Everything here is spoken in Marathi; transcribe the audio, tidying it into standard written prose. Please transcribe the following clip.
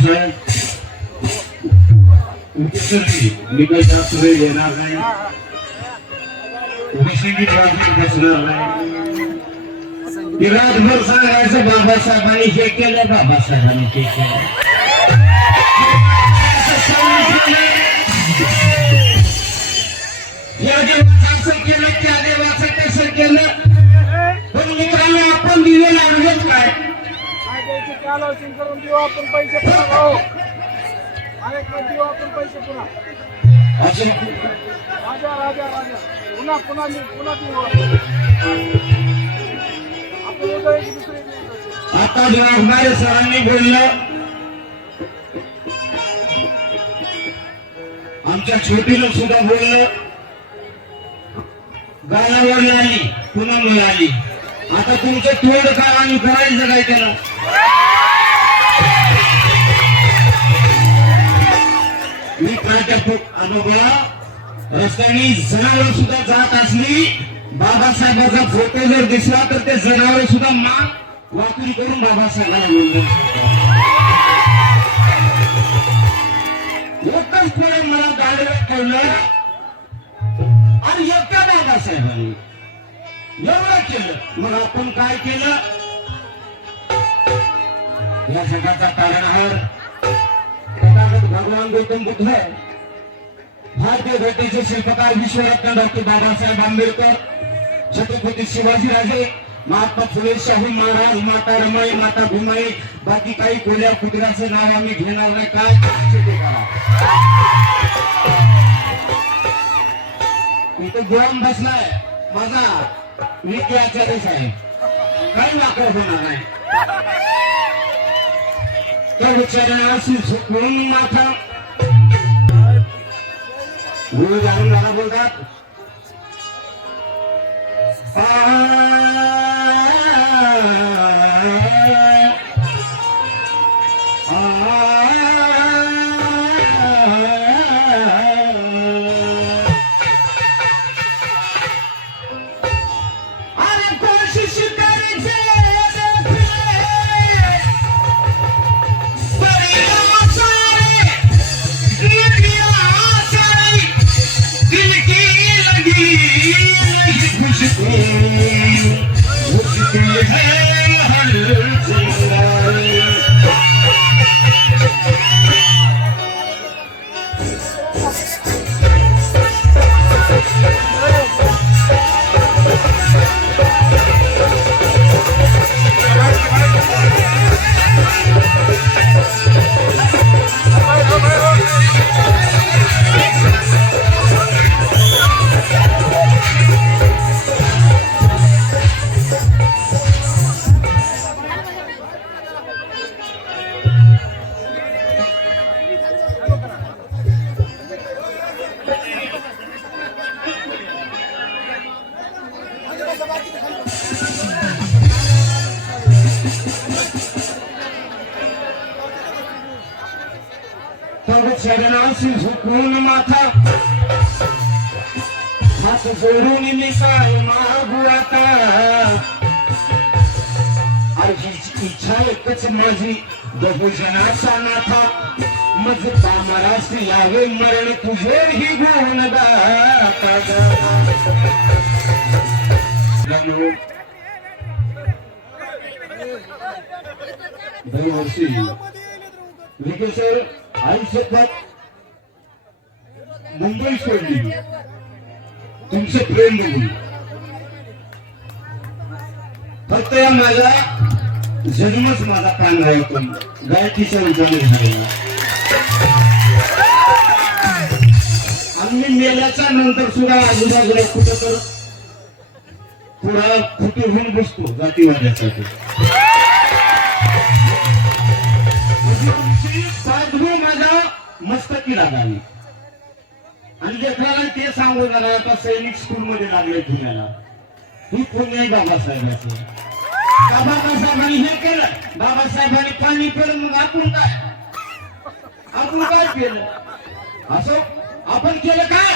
साहेब मी काही जास्त वेळ घेणार नाही. उपस्थिती बसणार नाही. रातभर सांगायचं बाबासाहेबांनी हे केलं, बाबासाहेबांनी ते केलं. या देवाचं असं केलं, त्या देवाचं तसं केलं. पण मित्रांनो आपण दिवे लागलेच काय आलोचन करून देऊ आपण पैसे पुन्हा भाऊ. अनेक देऊ आपण पैसे पुन्हा. असं राजा राजा राजा पुन्हा पुन्हा देऊ आपण उद्या एक दुसरे देऊ. आता जनाबाई सरांनी बोललं, आमच्या छोटीनं सुद्धा बोललं. गालावर आली पुन्हा मिळाली. आता तुमचं तोड काय आणि करायचं काय त्याला. मी प्राध्यापक अनुभवा रस्त्याने जनावर सुद्धा जात असली, बाबासाहेबांचा फोटो जर दिसला तर ते जनावर सुद्धा मान वाकडी करून बाबासाहेबांना बोलतो. एकच पुढे मला गाडीवर ठेवलं आणि एकट्या बाबासाहेबांनी एवढं केलं. मग आपण काय केलं. या जगाचा तारणहार तथागत भगवान गौतम बुद्ध, भारतीय घटनेचे शिल्पकार विश्वरत्न डॉक्टर बाबासाहेब आंबेडकर, छत्रपती शिवाजीराजे, महात्मा फुले शाहू महाराज, माता रमाई, माता भीमाई, बाकी काही कोल्या कुत्र्याचं नाव आम्ही घेणार नाही. काय इथं गोळम बसलाय माझा विकी आचार्य साहेब, काही वाकर होणार नाही. त्या विचाराला झुकवून माथा गुरु जाऊन मला बोलतात, शरणाशी झुकून माथा हात जोडून मी काय मागू आता. आजीची इच्छा एकच माझी, बहुजनाचा नाथा, मज कामरास यावे मरण तुझे ही गुण गाता. दरवर्षी विखे सर आयुष्यात मुंबई सोडली तुमचं प्रेम बघून. फक्त या माझा जन्मच माझा प्राण आहे, पण गायकीच्या रूपाने झालेला. आम्ही मेल्याच्या नंतर सुद्धा आजूबाजूला कुठं तर पुढा फुटे होऊन बसतो जातीवाद्यासाठी. माझा मस्तकी लागावी आणि लेकराला ते सांगू लागला, आता सैनिक स्कूल मध्ये लागले पुण्याला. ही पुणे बाबासाहेबांचं. बाबासाहेबांनी हे केलं, बाबासाहेबांनी पाणी केलं. मग आपण काय केलं. असं आपण केलं काय.